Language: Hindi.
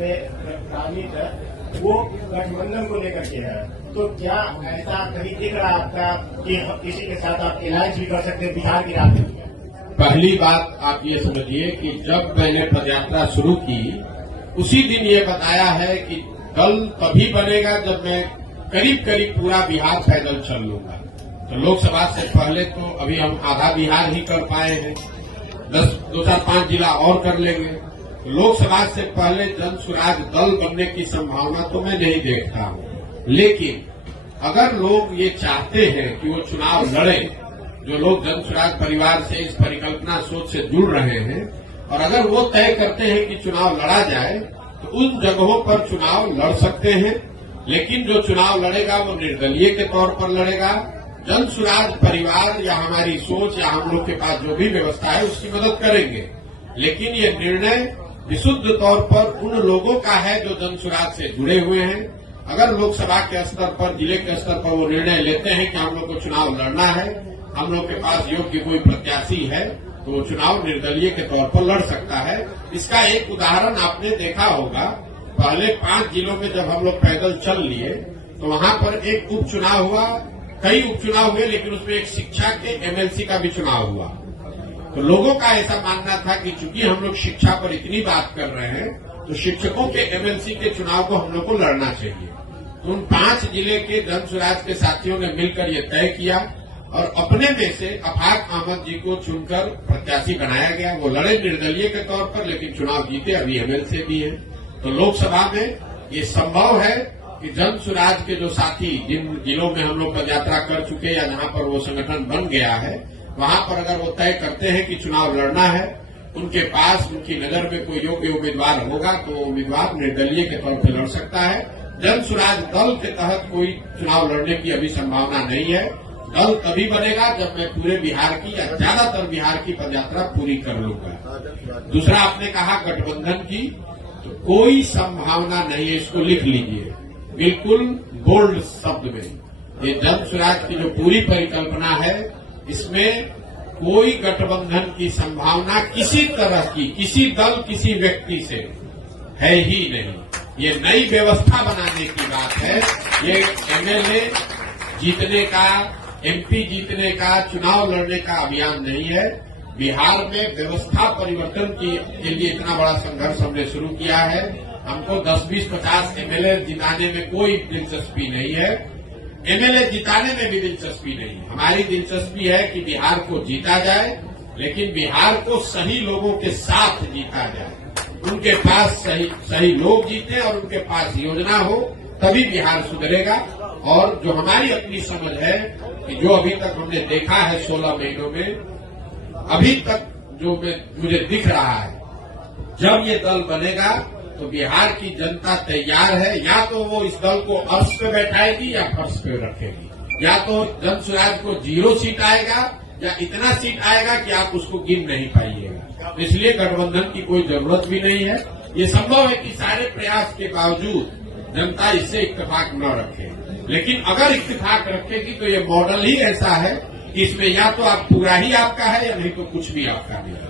में प्रस्तावित है वो गठबंधन को लेकर के है, तो क्या ऐसा कहीं दिख रहा आपका कि किसी के साथ आप इलाज भी कर सकते हैं बिहार की राजनीति में? पहली बात आप ये समझिए कि जब मैंने पदयात्रा शुरू की उसी दिन ये बताया है कि दल तभी बनेगा जब मैं करीब करीब पूरा बिहार पैदल चल लूंगा। तो लोकसभा से पहले तो अभी हम आधा बिहार ही कर पाए हैं, 2-4-5 जिला और कर लेंगे। तो लोकसभा से पहले जन स्वराज दल बनने की संभावना तो मैं नहीं देखता हूं। लेकिन अगर लोग ये चाहते हैं कि वो चुनाव लड़े, जो लोग जन स्वराज परिवार से इस परिकल्पना सोच से जुड़ रहे हैं, और अगर वो तय करते हैं कि चुनाव लड़ा जाए तो उन जगहों पर चुनाव लड़ सकते हैं। लेकिन जो चुनाव लड़ेगा वो निर्दलीय के तौर पर लड़ेगा। जन स्वराज परिवार या हमारी सोच या हम लोग के पास जो भी व्यवस्था है उसकी मदद करेंगे। लेकिन ये निर्णय विशुद्ध तौर पर उन लोगों का है जो जन स्वराज से जुड़े हुए हैं। अगर लोकसभा के स्तर पर, जिले के स्तर पर वो निर्णय लेते हैं कि हम लोग को चुनाव लड़ना है, हम लोग के पास योग्य कोई प्रत्याशी है, तो वो चुनाव निर्दलीय के तौर पर लड़ सकता है। इसका एक उदाहरण आपने देखा होगा, पहले 5 जिलों में जब हम लोग पैदल चल लिए तो वहां पर एक उपचुनाव हुआ, कई उपचुनाव हुए, लेकिन उसमें एक शिक्षा के एमएलसी का भी चुनाव हुआ। तो लोगों का ऐसा मानना था कि चूंकि हम लोग शिक्षा पर इतनी बात कर रहे हैं तो शिक्षकों के एमएलसी के चुनाव को हम लोग को लड़ना चाहिए। तो उन 5 जिले के जन स्वराज के साथियों ने मिलकर ये तय किया और अपने में से अफाक अहमद जी को चुनकर प्रत्याशी बनाया गया। वो लड़े निर्दलीय के तौर पर, लेकिन चुनाव जीते, अभी एमएलसी भी है। तो लोकसभा में ये संभव है कि जन स्वराज के जो साथी जिन जिलों में हम लोग पदयात्रा कर चुके या जहां पर वो संगठन बन गया है, वहां पर अगर वो तय करते हैं कि चुनाव लड़ना है, उनके पास उनकी नजर में कोई योग्य उम्मीदवार होगा तो उम्मीदवार निर्दलीय के तौर पर लड़ सकता है। जन स्वराज दल के तहत कोई चुनाव लड़ने की अभी संभावना नहीं है। दल तभी बनेगा जब मैं पूरे बिहार की या ज्यादातर बिहार की पदयात्रा पूरी कर लूंगा। दूसरा आपने कहा गठबंधन की, तो कोई संभावना नहीं है, इसको लिख लीजिए बिल्कुल बोल्ड शब्द में। ये जन स्वराज की जो पूरी परिकल्पना है, इसमें कोई गठबंधन की संभावना किसी तरह की, किसी दल, किसी व्यक्ति से है ही नहीं। ये नई व्यवस्था बनाने की बात है। ये एमएलए जीतने का, एमपी जीतने का, चुनाव लड़ने का अभियान नहीं है। बिहार में व्यवस्था परिवर्तन के लिए इतना बड़ा संघर्ष हमने शुरू किया है। हमको 10, 20, 50 एमएलए जिताने में कोई दिलचस्पी नहीं है, एमएलए जिताने में भी दिलचस्पी नहीं है। हमारी दिलचस्पी है कि बिहार को जीता जाए, लेकिन बिहार को सही लोगों के साथ जीता जाए। उनके पास सही लोग जीते और उनके पास योजना हो, तभी बिहार सुधरेगा। और जो हमारी अपनी समझ है कि जो अभी तक हमने देखा है 16 महीनों में, अभी तक जो मुझे दिख रहा है, जब ये दल बनेगा तो बिहार की जनता तैयार है। या तो वो इस दल को अर्श पे बैठाएगी या फर्श पे रखेगी, या तो जन स्वराज को 0 सीट आएगा या इतना सीट आएगा कि आप उसको गिन नहीं पाइएगा। इसलिए गठबंधन की कोई जरूरत भी नहीं है। ये संभव है कि सारे प्रयास के बावजूद जनता इससे इत्तेफाक न रखे, लेकिन अगर इत्तेफाक रखेगी तो ये मॉडल ही ऐसा है कि इसमें या तो आप पूरा ही आपका है या नहीं तो कुछ भी आपका नहीं है।